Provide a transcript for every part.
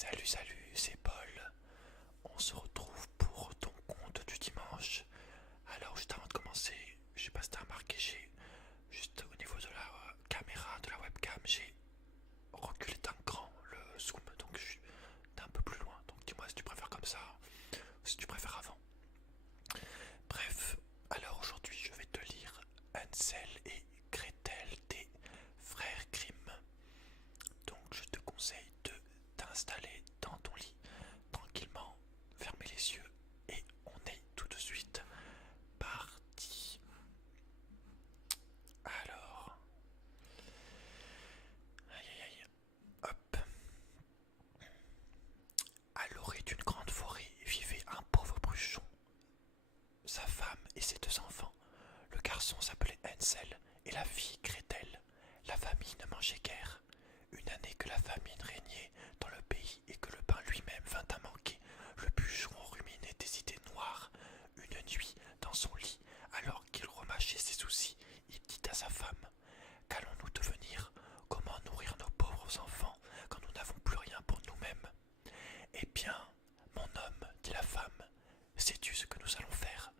Salut, c'est Paul. On se retrouve pour ton compte du dimanche. Alors, juste avant de commencer, je sais pas si t'as remarqué, j'ai juste au niveau de la caméra, de la webcam, j'ai reculé d'un cran le zoom, donc je suis un peu plus loin. Donc dis-moi si tu préfères comme ça, ou si tu préfères avant. Bref, alors aujourd'hui je vais te lire Hansel et Gretel des frères Grimm. Donc je te conseille de t'installer dans ton lit tranquillement, fermer les yeux et on est tout de suite parti. Alors, aïe aïe aïe, hop. À l'orée d'une grande forêt vivait un pauvre bruchon, sa femme et ses deux enfants. Le garçon s'appelait Hansel et la fille Gretel. La famille ne mangeait guère. Une année que la famine régnait dans le pays et que le pain lui-même vint à manquer, le bûcheron ruminait des idées noires. Une nuit, dans son lit, alors qu'il remâchait ses soucis, il dit à sa femme: qu'allons-nous devenir? Comment nourrir nos pauvres enfants quand nous n'avons plus rien pour nous-mêmes? Eh bien, mon homme, dit la femme, sais-tu ce que nous allons faire?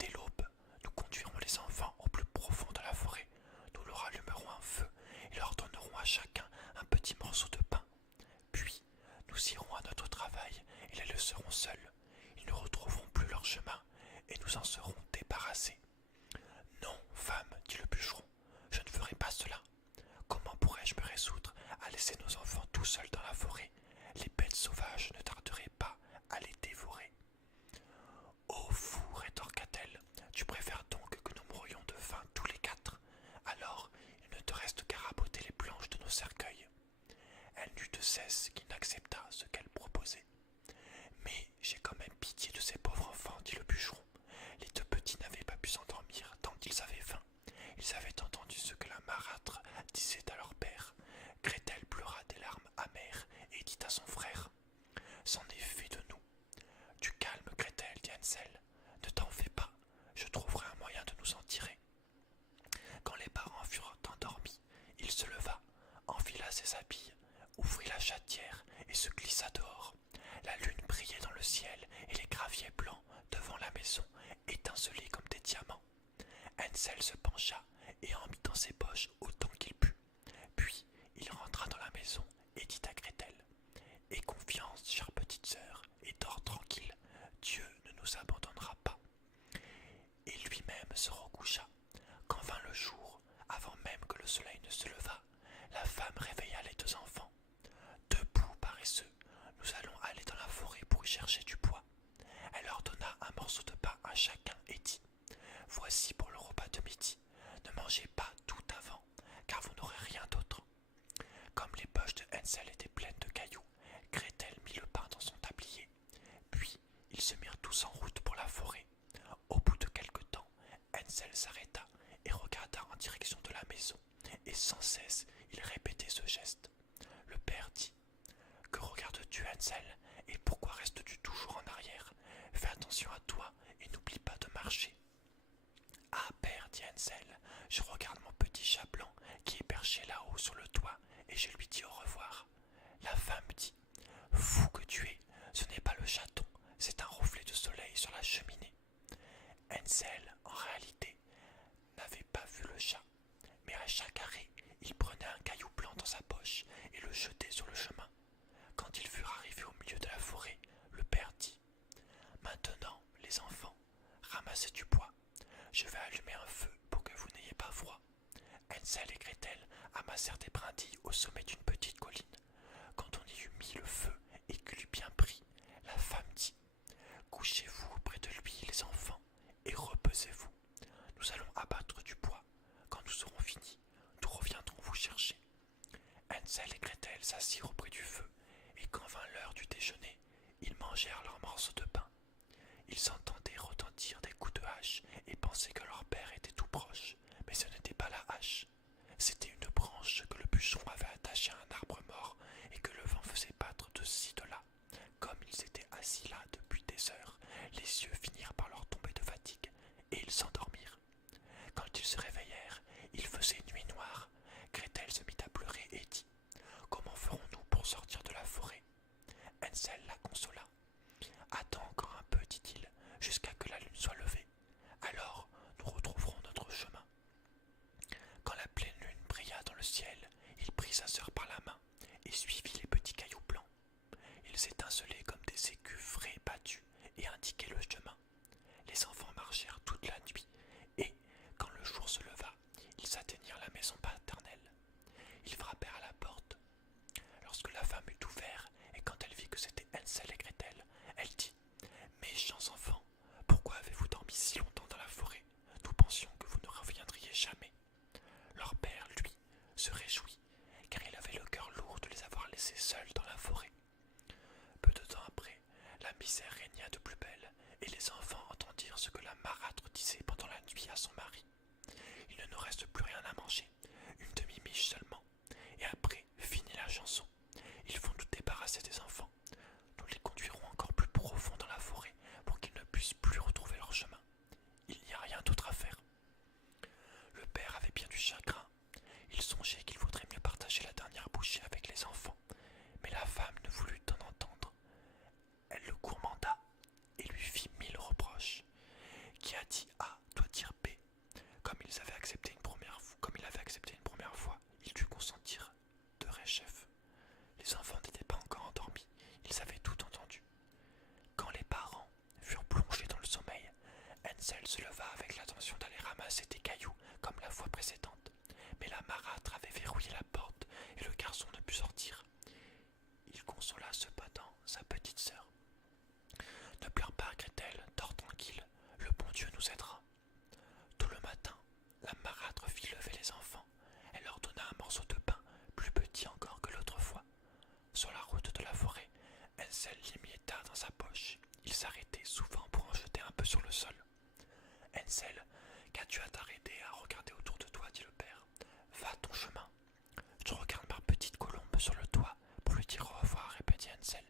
Dès l'aube, nous conduirons les enfants au plus profond de la forêt. Nous leur allumerons un feu et leur donnerons à chacun un petit morceau de pain. Puis, nous irons à notre travail et les laisserons seuls. Ils ne retrouveront plus leur chemin et nous en serons débarrassés. Non, femme, dit le bûcheron, je ne ferai pas cela. Comment pourrais-je me résoudre à laisser nos enfants tout seuls dans la forêt? Les bêtes sauvages ne tarderaient pas à les dévorer. Ô fou, rétorqua-t-elle, tu préfères donc que nous mourions de faim tous les quatre? Alors, il ne te reste qu'à raboter les planches de nos cercueils. Elle n'eut de cesse qu'il n'accepta ce qu'elle proposait. Mais j'ai quand même pitié de ces pauvres enfants, dit le bûcheron. Les deux petits n'avaient pas pu s'endormir tant qu'ils avaient faim. Ils avaient entendu ce que la marâtre disait à leur père. Gretel pleura des larmes amères et dit à son frère: c'en est fait de nous. Du calme, Gretel, dit Hansel. Ne t'en fais pas, je trouverai un moyen de nous en tirer. Quand les parents furent endormis, il se leva, enfila ses habits, ouvrit la chatière et se glissa dehors. La lune brillait dans le ciel et les graviers blancs devant la maison étincelaient comme des diamants. Hansel se pencha et en mit dans ses poches autant qu'il put. Puis il rentra dans la maison et dit à Gretel: aie confiance, chère petite sœur, et dors tranquille. Dieu ne nous abandonnera pas. Et lui-même se recoucha. Quand vint le jour, avant même que le soleil ne se levât, la femme réveilla les deux enfants. Debout, paresseux, nous allons aller dans la forêt pour y chercher du bois. Elle leur donna un morceau de pain à chacun et dit: voici pour le repas de midi. Ne mangez pas tout avant, car vous n'aurez rien d'autre. Comme les poches de Hansel étaient pleines de cailloux, Gretel mit le pain dans son tablier. Puis ils se mirent tous en route pour la forêt. Au bout de quelque temps, Hansel s'arrêta et regarda en direction de la maison, et sans cesse il répétait ce geste. Le père dit: que regardes-tu, Hansel, et pourquoi restes-tu toujours en arrière? Fais attention à toi et n'oublie pas de marcher. Ah, père, dit Hansel, je regarde mon petit chat blanc qui est perché là-haut sur le toit et je lui dis au revoir. La femme dit: fou que tu es, ce n'est pas le chaton, c'est un reflet de soleil sur la cheminée. Hansel, en réalité, n'avait pas vu le chat, mais à chaque arrêt, il prenait un caillou blanc dans sa poche et le jetait sur le chemin. Quand ils furent arrivés au milieu de la forêt, le père dit: maintenant, les enfants, ramassez du bois. Je vais allumer un feu pour que vous n'ayez pas froid. Hansel et Gretel amassèrent des brindilles au sommet d'une petite colline. Quand on y eut mis le feu et qu'il eut bien pris, la femme dit: couchez-vous auprès de lui, les enfants, et repesez-vous. Nous allons abattre du bois. Quand nous aurons fini, nous reviendrons vous chercher. Hansel et Gretel s'assirent auprès du feu, et quand vint l'heure du déjeuner, ils mangèrent leur morceau de pain. Ils entendaient retentir des coups de hache et pensaient que leur père était tout proche, mais ce n'était pas la hache. C'était une branche que le bûcheron avait attachée à un arbre mort et que le vent faisait battre de ci de là. Comme ils étaient assis là depuis des heures, les yeux finirent par leur tomber de fatigue et ils s'endormirent. Quand ils se réveillèrent, il faisait nuit noire. Gretel se mit à pleurer et dit: comment ferons-nous pour sortir de la forêt? le ciel, il prit sa sœur par la main et suivit les petits cailloux blancs. Ils étincelaient comme des écus frais battus et indiquaient le chemin. Les enfants marchèrent toute la nuit et, quand le jour se leva, ils atteignirent la maison paternelle. Ils frappèrent à la porte. Lorsque la femme eut ouvert et quand elle vit que c'était Hansel et Gretel, elle dit: Méchants enfants, pourquoi avez-vous dormi si longtemps dans la forêt? Nous pensions que vous ne reviendriez jamais. Leur père, lui, se réjouit, car il avait le cœur lourd de les avoir laissés seuls dans la forêt. Peu de temps après, la misère régna de plus belle, et les enfants entendirent ce que la marâtre disait pendant la nuit à son mari. Il ne nous reste plus rien à manger, une demi-miche seulement, et après, finit la chanson. Ils vont nous débarrasser des enfants. Nous les conduirons encore plus profond dans la forêt pour qu'ils ne puissent plus retrouver leur chemin. Il n'y a rien d'autre à faire. Le père avait bien du chagrin. Il songeait qu'il vaudrait mieux partager la dernière bouchée avec les enfants, mais la femme ne voulut en entendre. Elle le gourmanda et lui fit 1000 reproches. Qui a dit A doit dire B. Comme il avait accepté une première fois, il dut consentir de rechef. Les enfants n'étaient pas encore endormis, ils avaient tout entendu. Quand les parents furent plongés dans le sommeil, Hansel se leva avec l'intention d'aller ramasser des cailloux comme la fois précédente, mais la marâtre avait verrouillé la porte et le garçon ne put sortir. Il consola cependant sa petite sœur. Ne pleure pas, Gretel, dors tranquille, le bon Dieu nous aidera. Tout le matin, la marâtre fit lever les enfants. Elle leur donna un morceau de pain, plus petit encore que l'autre fois. Sur la route de la forêt, Hansel l'imieta dans sa poche. Il s'arrêtait souvent pour en jeter un peu sur le sol. Hansel, qu'as-tu à t'arrêter à regarder autour de toi, dit le père. Va ton chemin. Je regarde ma petite colombe sur le toit pour lui dire au revoir, répétit Hansel.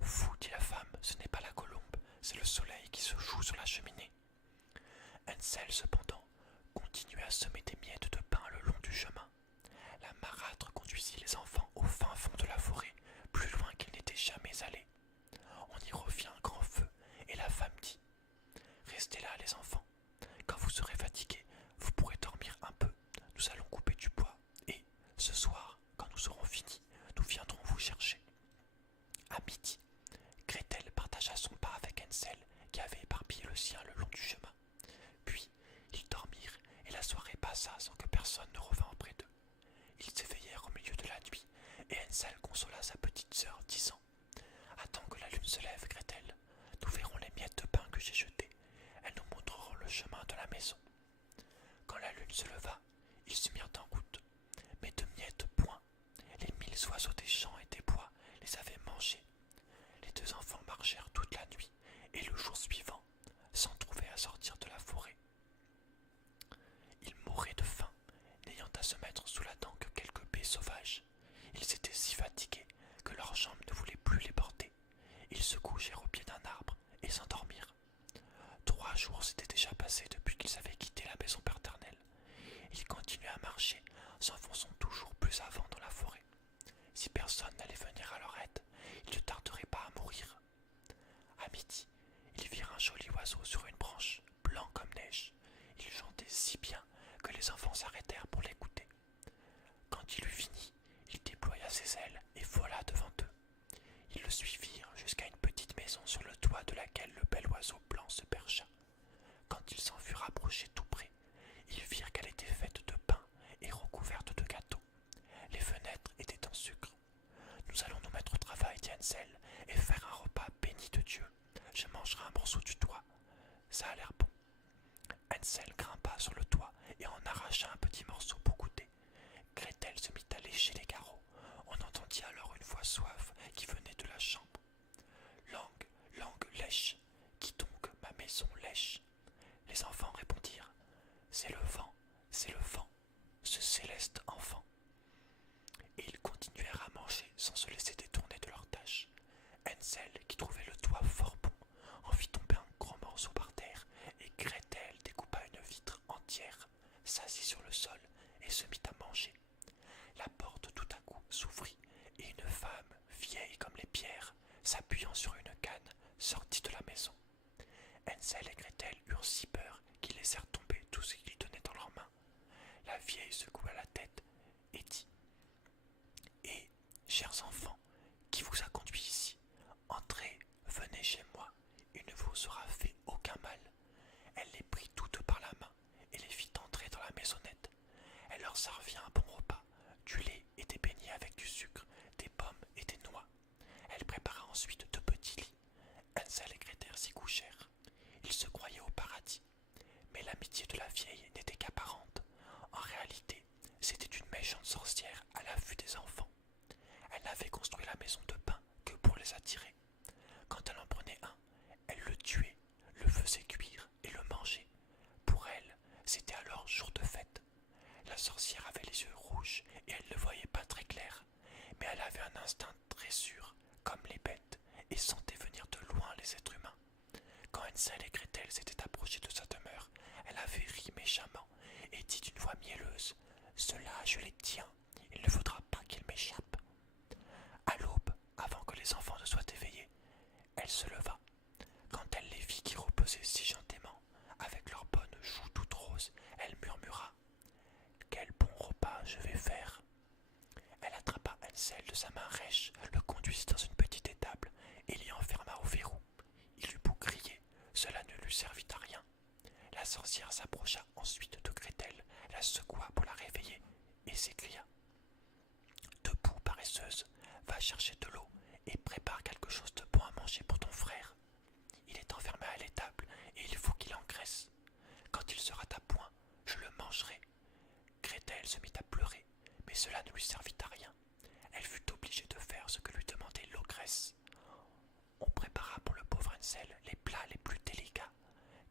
Fou, dit la femme, ce n'est pas la colombe, c'est le soleil qui se joue sur la cheminée. Hansel, cependant, continuait à semer des miettes de pain le long du chemin. La marâtre conduisit les enfants au fin fond de la forêt, plus loin qu'ils n'étaient jamais allés. On y revient un grand feu, et la femme dit: Restez là, les enfants. Quand vous serez fatigués, vous pourrez dormir un peu. Nous allons couper du bois, et, ce soir, quand nous aurons fini, nous viendrons vous chercher. À midi, Gretel partagea son pain avec Hansel, qui avait éparpillé le sien le long du chemin. Puis, ils dormirent, et la soirée passa sans que personne ne revint auprès d'eux. Ils s'éveillèrent au milieu de la nuit, et Hansel consola sa petite sœur, disant: Attends que la lune se lève, Gretel. Nous verrons les miettes de pain que j'ai jetées. Elles nous montreront le chemin de la maison. Quand la lune se leva, ils se mirent en route. Mais de miettes point. Les 1000 oiseaux des champs et des bois les avaient mangés. Les deux enfants marchèrent toute la nuit, et le jour suivant, sans trouver à sortir de la forêt. Ils mouraient de faim, n'ayant à se mettre sous la dent que quelques baies sauvages. Ils étaient si fatigués que leurs jambes ne voulaient plus les porter. Ils se couchèrent au pied d'un arbre et s'endormirent. 3 jours s'étaient déjà passés depuis qu'ils avaient quitté la maison paternelle. Ils continuaient à marcher, s'enfonçant toujours plus avant dans la forêt. Si personne n'allait venir à leur aide, ils ne tarderaient pas à mourir. À midi, ils virent un joli oiseau sur une branche, blanc comme neige. Il chantait si bien que les enfants s'arrêtèrent pour l'écouter. Quand il eut fini, il déploya ses ailes et vola devant eux. Ils le suivirent jusqu'à une petite maison sur le toit de laquelle le bel oiseau blanc se percha. Quand ils s'en furent rapprochés tout près, ils virent qu'elle était faite de pain et recouverte de gâteaux. Les fenêtres étaient en sucre. Nous allons nous mettre au travail, dit Hansel, et faire un repas béni de Dieu. Je mangerai un morceau du toit. Ça a l'air bon. Hansel grimpa sur le toit et en arracha un petit morceau pour goûter. Gretel se mit à lécher les carreaux. On entendit alors une voix suave qui venait de la chambre. Langue, langue lèche, qui donc ma maison chers enfants, qui vous a conduit ici? Entrez, venez chez moi, il ne vous sera fait aucun mal. Elle les prit toutes par la main et les fit entrer dans la maisonnette. Elle leur servit un bon repas, du lait et des beignets avec du sucre, des pommes et des noix. Elle prépara ensuite de petits lits. Hansel et Gretel s'y couchèrent. Ils se croyaient au paradis. Mais l'amitié de la vieille n'était qu'apparente. En réalité, c'était une méchante sorcière à l'affût des enfants. Elle n'avait construit la maison de pain que pour les attirer. Quand elle en prenait un, elle le tuait, le faisait cuire et le mangeait. Pour elle, c'était alors jour de fête. La sorcière avait les yeux rouges et elle ne voyait pas très clair, mais elle avait un instinct très sûr, comme les bêtes, et sentait venir de loin les êtres humains. Quand Hansel et Gretel s'étaient approchés de sa demeure, elle avait ri méchamment et dit d'une voix mielleuse: Ceux-là, je les tiens, il ne faudra pas qu'ils m'échappent. À l'aube, avant que les enfants ne soient éveillés, elle se leva. Quand elle les vit qui reposaient si gentiment, avec leurs bonnes joues toutes roses, elle murmura: Quel bon repas je vais faire. Elle attrapa Hansel de sa main rêche, le conduisit dans une petite étable et l'y enferma au verrou. Il eut beau crier, cela ne lui servit à rien. La sorcière s'approcha ensuite de Gretel, la secoua pour la réveiller et s'écria: Debout, paresseuse, va chercher de l'eau et prépare quelque chose de bon à manger pour ton frère. Il est enfermé à l'étable et il faut qu'il engraisse. Quand il sera à point, je le mangerai. Gretel se mit à pleurer, mais cela ne lui servit à rien. Elle fut obligée de faire ce que lui demandait l'ogresse. On prépara pour le pauvre Hansel les plats les plus délicats.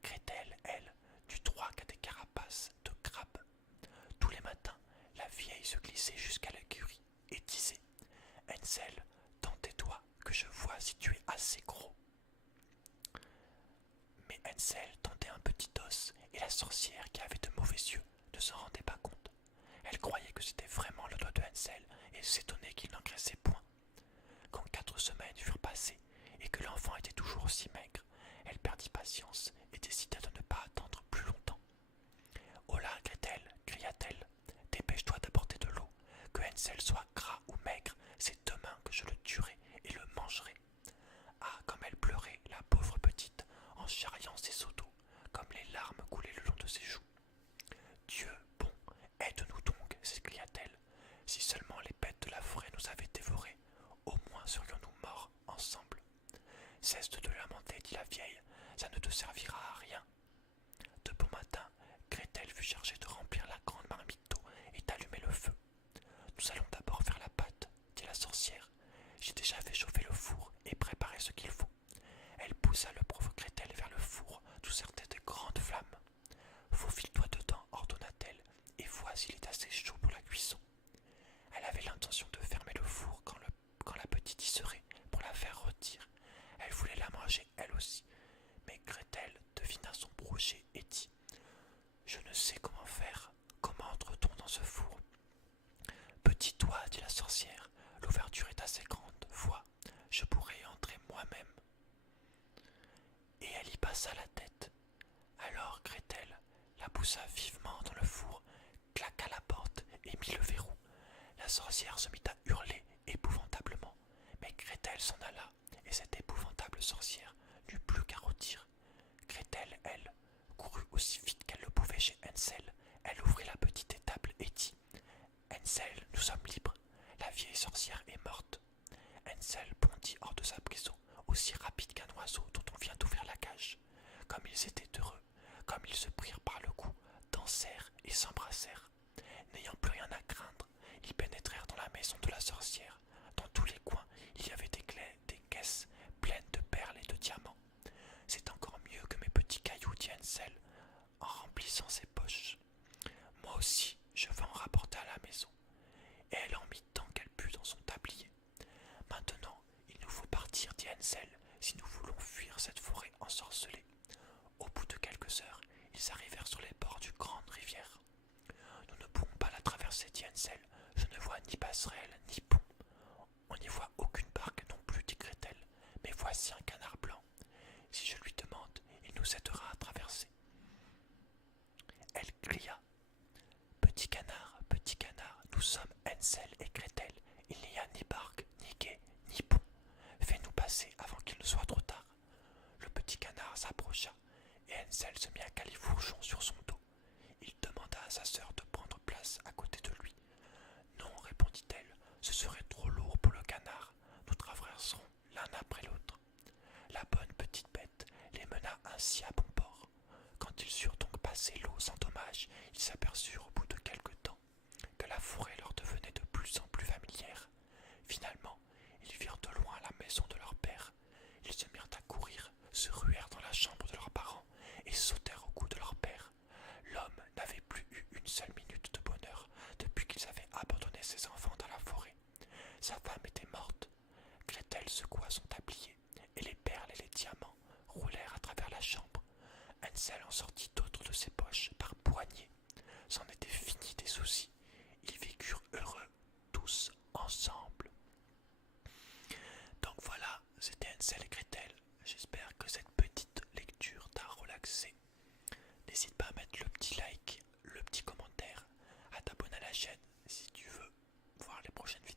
Gretel, elle, n'eut droit qu'à des carapaces de crabes. Tous les matins, la vieille se glissait jusqu'à l'écurie et disait: Hansel, tends tes doigts que je vois si tu es assez gros. Mais Hansel tendait un petit os et la sorcière, qui avait de mauvais yeux, ne s'en rendait pas compte. Elle croyait que c'était vraiment le doigt de Hansel et s'étonnait qu'il n'engraissait point. Quand 4 semaines furent passées et que l'enfant était toujours aussi maigre, elle perdit patience et décida de ne pas attendre plus longtemps. Oh là, Gretel, cria-t-elle, dépêche-toi d'apporter de l'eau. Que Hansel soit gras ou maigre, c'est demain que je le tuerai et le mangerai. Ah, comme elle pleurait, la pauvre petite, en charriant ses seaux d'eau, comme les larmes coulaient le long de ses joues. Dieu, bon, aide-nous donc, s'écria-t-elle. Si seulement les bêtes de la forêt nous avaient dévorés, au moins serions-nous morts ensemble. Cesse de te lamenter, dit la vieille, ça ne te servira à rien. De bon matin, Gretel fut chargée de remplir la grande marmite d'eau et d'allumer le feu. Nous allons d'abord faire la pâte, dit la sorcière. J'ai déjà fait chauffer le four et préparé ce qu'il faut. Elle poussa le pauvre Gretel vers le four d'où sortaient de grandes flammes. Faufile-toi dedans, ordonna-t-elle, et vois s'il est assez chaud pour la cuisson. Elle avait l'intention de fermer le four quand la petite y serait pour la faire rôtir. Elle voulait la manger elle aussi, mais Gretel devina son projet et dit: Je ne sais comment faire. Comment entre-t-on dans ce four? Petit doigt, dit la sorcière, l'ouverture est assez grande, vois, je pourrais y entrer moi-même. Et elle y passa la tête. Alors Gretel la poussa vivement dans le four, claqua la porte et mit le verrou. La sorcière se mit à hurler épouvantablement, mais Gretel s'en alla, et cette épouvantable sorcière n'eut plus qu'à rôtir. Gretel, elle, courut aussi vite qu'elle le pouvait chez Hansel. Elle ouvrit la petite étable et dit: Hansel, nous sommes libres. La vieille sorcière est morte. Hansel bondit hors de sa prison, aussi rapide qu'un oiseau dont on vient d'ouvrir la cage. Comme ils étaient heureux, comme ils se prirent par le cou, dansèrent et s'embrassèrent. N'ayant plus rien à craindre, ils pénétrèrent dans la maison de la sorcière. Dans tous les coins, il y avait des caisses pleines de perles et de diamants. C'est encore mieux que mes petits cailloux, dit Hansel, en remplissant ses poches. Moi aussi, je veux en rapporter à la maison. Et elle en mit tant qu'elle put dans son tablier. Maintenant, il nous faut partir, dit Hansel, si nous voulons fuir cette forêt ensorcelée. Au bout de quelques heures, ils arrivèrent sur les bords d'une grande rivière. Nous ne pourrons pas la traverser, dit Hansel. Je ne vois ni passerelle, ni pont. On n'y voit aucune barque non plus, dit Gretel. Mais voici un canard blanc. Si je lui demande, il nous aidera à traverser. Elle cria: Petit canard, nous sommes Hansel et Gretel, Il n'y a ni barque, ni quai, ni pont. Fais-nous passer avant qu'il ne soit trop tard. Le petit canard s'approcha, et Hansel se mit à califourchon sur son dos. Il demanda à sa sœur de prendre place à côté de lui. Non, répondit-elle, ce serait trop lourd pour le canard. Nous traverserons l'un après l'autre. La bonne petite bête les mena ainsi à bon port. Quand ils eurent donc passé l'eau sans dommage, ils s'aperçurent au bout de quelque temps que la forêt leur devenait de plus en plus familière. Finalement, ils virent de loin la maison de leur père. Ils se mirent à courir, se ruèrent dans la chambre de leurs parents et sautèrent au cou de leur père. L'homme n'avait plus eu une seule minute de bonheur depuis qu'ils avaient abandonné ses enfants dans la forêt. Sa femme était morte. Gretel secoua son tablier, et les perles et les diamants roulèrent à travers la chambre. Hansel en sortit d'autres de ses poches par poignées. C'en était fini des soucis. Ils vécurent heureux, tous ensemble. Donc voilà, c'était Hansel et Gretel. J'espère que cette petite lecture t'a relaxé. N'hésite pas à mettre le petit like, le petit commentaire, à t'abonner à la chaîne si tu veux voir les prochaines vidéos.